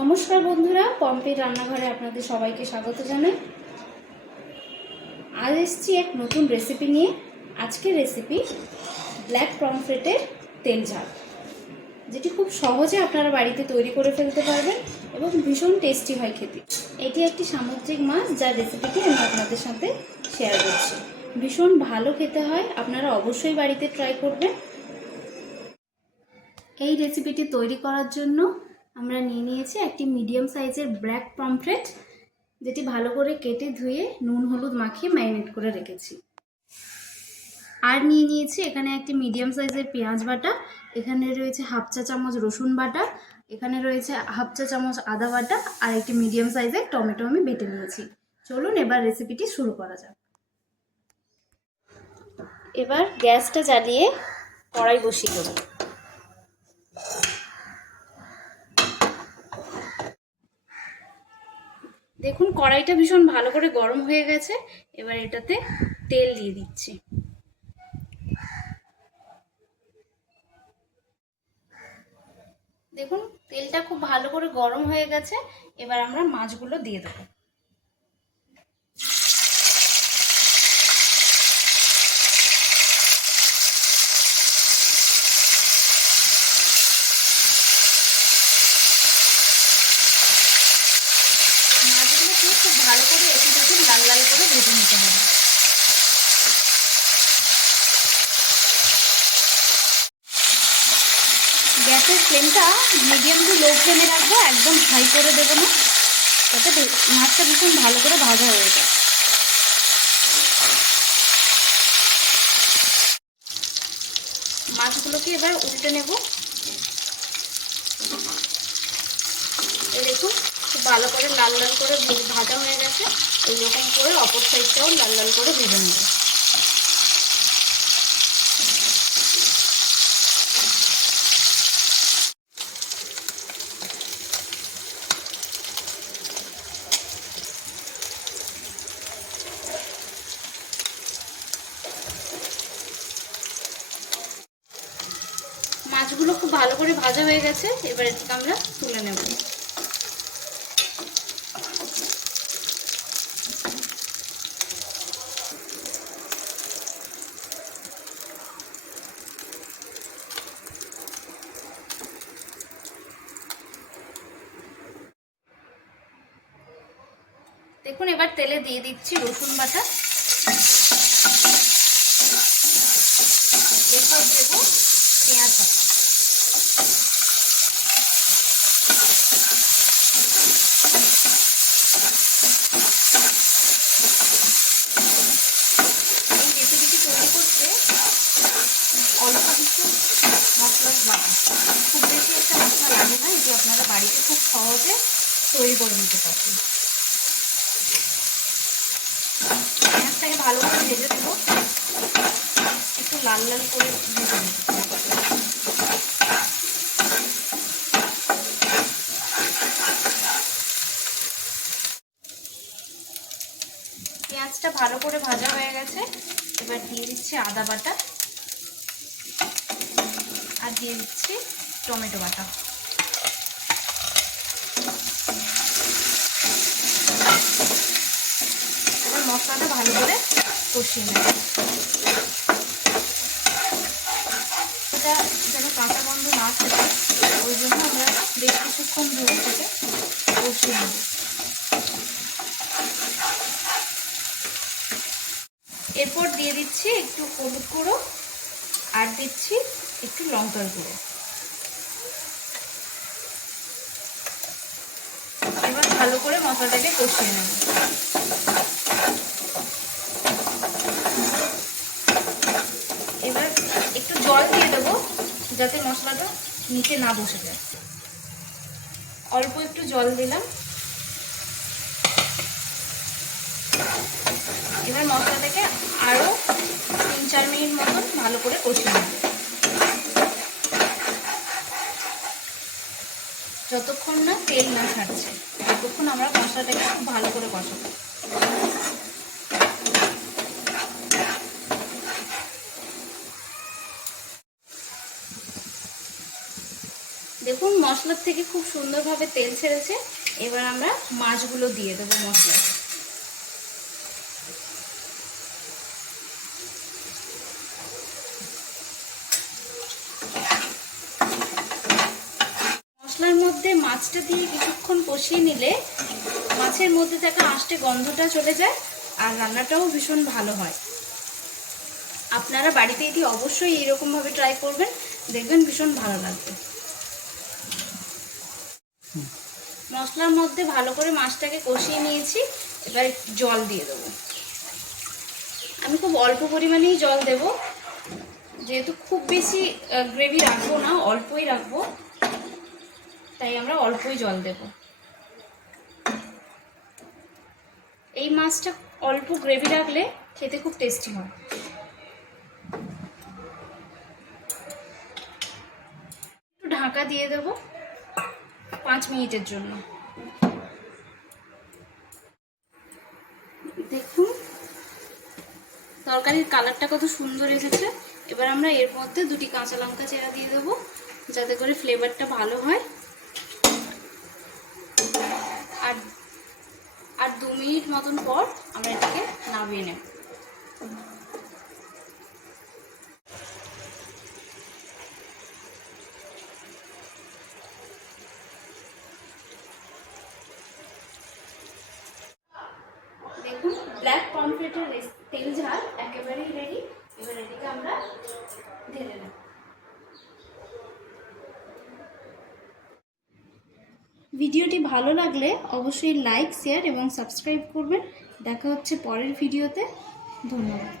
নমস্কার বন্ধুরা, পম্পির রান্নাঘরে আপনাদের সবাইকে স্বাগত জানাই। আজ এসেছি এক নতুন রেসিপি নিয়ে। আজকের রেসিপি ব্ল্যাক পমফ্রেটের তেল ঝাল, যেটি খুব সহজে আপনারা বাড়িতে তৈরি করে ফেলতে পারবেন এবং ভীষণ টেস্টি হয় খেতে। এটি একটি সামুদ্রিক মাছ, যার রেসিপিটি আমি আপনাদের সাথে শেয়ার করছি। ভীষণ ভালো খেতে হয়, আপনারা অবশ্যই বাড়িতে ট্রাই করবেন। এই রেসিপিটি তৈরি করার জন্য আমরা নিয়েছি একটি মিডিয়াম সাইজের ব্ল্যাক পমফ্রেট, যেটি ভালো করে কেটে ধুয়ে নুন হলুদ মাখিয়ে ম্যারিনেট করে রেখেছি। আর নিয়েছি এখানে একটি মিডিয়াম সাইজের পেঁয়াজ বাটা, এখানে রয়েছে হাফ চা চামচ রসুন বাটা, এখানে রয়েছে হাফ চা চামচ আদা বাটা, আর একটি মিডিয়াম সাইজের টমেটো আমি বেটে নিয়েছি। চলুন এবার রেসিপিটি শুরু করা যাক। এবার গ্যাসটা জ্বালিয়ে কড়াই বসিয়ে দেবো। দেখুন কড়াইটা ভীষণ ভালো করে গরম হয়ে গেছে। এবার এটাতে তেল দিয়ে দিচ্ছি। দেখুন তেলটা খুব ভালো করে গরম হয়ে গেছে। এবার আমরা মাছগুলো দিয়ে দেবো। মাছগুলোকে খুব ভালো করে একটু লাল লাল করে ভেজে নিতে হবে। গ্যাসের ফ্লেমটা মিডিয়াম টু লো ফ্লেমে রাখবো, একদম হাই করে দেবো না, যাতে মাছটা ভীষণ ভালো করে ভাজা হয়ে যায়। মাছগুলোকে এবার উল্টে নেব। এই দেখুন খুব ভালো করে লাল লাল করে ভাজা হয়ে গেছে। এইরকম করে অপর সাইডটাও লাল লাল করে ভেজে নেব। মাছগুলো খুব ভালো করে ভাজা হয়ে গেছে। এবার এটাকে আমরা তুলে নেব। দেখুন এবার তেলে দিয়ে দিচ্ছি রসুন বাটা, এরপর দেব পেঁয়াজ বাটা। এই রেসিপিটি তৈরি করতে অল্প কিছু মশলা লাগে, খুব বেশি একটা মশলা লাগে না। এটি আপনারা বাড়িতে খুব সহজে তৈরি করে নিতে পারবেন। পেঁয়াজটাকে ভালো করে ভেজে দেবো, একটু লাল লাল করে ভেজে নেব। পেঁয়াজটা ভালো করে ভাজা হয়ে গেছে। এবার দিয়ে দিচ্ছি আদা বাটা, আর দিয়ে দিচ্ছি টমেটো বাটা। এবার মশলাটা ভালো করে কষিয়ে নেব। এটা যেন কাঁচা গন্ধ না থাকে, ওই জন্য আমরা বেশ কিছুক্ষণ ধরে থেকে কষিয়ে নেব। এরপর দিয়ে দিচ্ছি একটু হলুদ গুঁড়ো, আর দিচ্ছি একটু লঙ্কার গুঁড়ো। এবার ভালো করে মশলাটাকে কষিয়ে নেব। এবার একটু জল দিয়ে দেবো, যাতে মশলাটা নিচে না বসে যায়। অল্প একটু জল দিলাম। এবার মশলাটাকে আরো 3-4 মিনিট মতন ভালো করে কষিয়ে নেব, যতক্ষণ না তেল না ছাড়ছে ততক্ষণ আমরা মশলাটাকে খুব ভালো করে কষাবো। দেখুন মশলার থেকে খুব সুন্দরভাবে তেল ছেড়েছে। এবার আমরা মাছগুলো দিয়ে দেবো মশলা। মশলার মধ্যে মাছটা দিয়ে কিছুক্ষণ কষিয়ে নিলে মাছের মধ্যে থাকা আঁশটে গন্ধটা চলে যায় আর রান্নাটাও ভীষণ ভালো হয়। আপনারা বাড়িতে এটি অবশ্যই এইরকমভাবে ট্রাই করবেন, দেখবেন ভীষণ ভালো লাগবে। মশলার মধ্যে ভালো করে মাছটাকে কষিয়ে নিয়েছি, এবার জল দিয়ে দেবো। আমি খুব অল্প পরিমাণেই জল দেব, যেহেতু খুব বেশি গ্রেভি রাখবো না, অল্পই রাখবো, তাই আমরা অল্পই জল দেব। এই মাছটা অল্প গ্রেভি রাখলে খেতে খুব টেস্টি হয়। একটু ঢাকা দিয়ে দেব 5 মিনিটের জন্য। দেখুন তরকারির কালারটা কত সুন্দর এসেছে। এবার আমরা এর মধ্যে 2টি কাঁচা লঙ্কা চেরা দিয়ে দেবো, যাতে করে ফ্লেভারটা ভালো হয়। আর 2 মিনিট মতন পর আমরা এটাকে নামিয়ে নেব। দেখুন ব্ল্যাক পমফ্রেটের তেল ঝাল একেবারেই রেডি। এবার এটাকে আমরা ঢেলে নেব। ভিডিওটি ভালো লাগলে অবশ্যই লাইক, শেয়ার এবং সাবস্ক্রাইব করবেন। দেখা হচ্ছে পরের ভিডিওতে। ধন্যবাদ।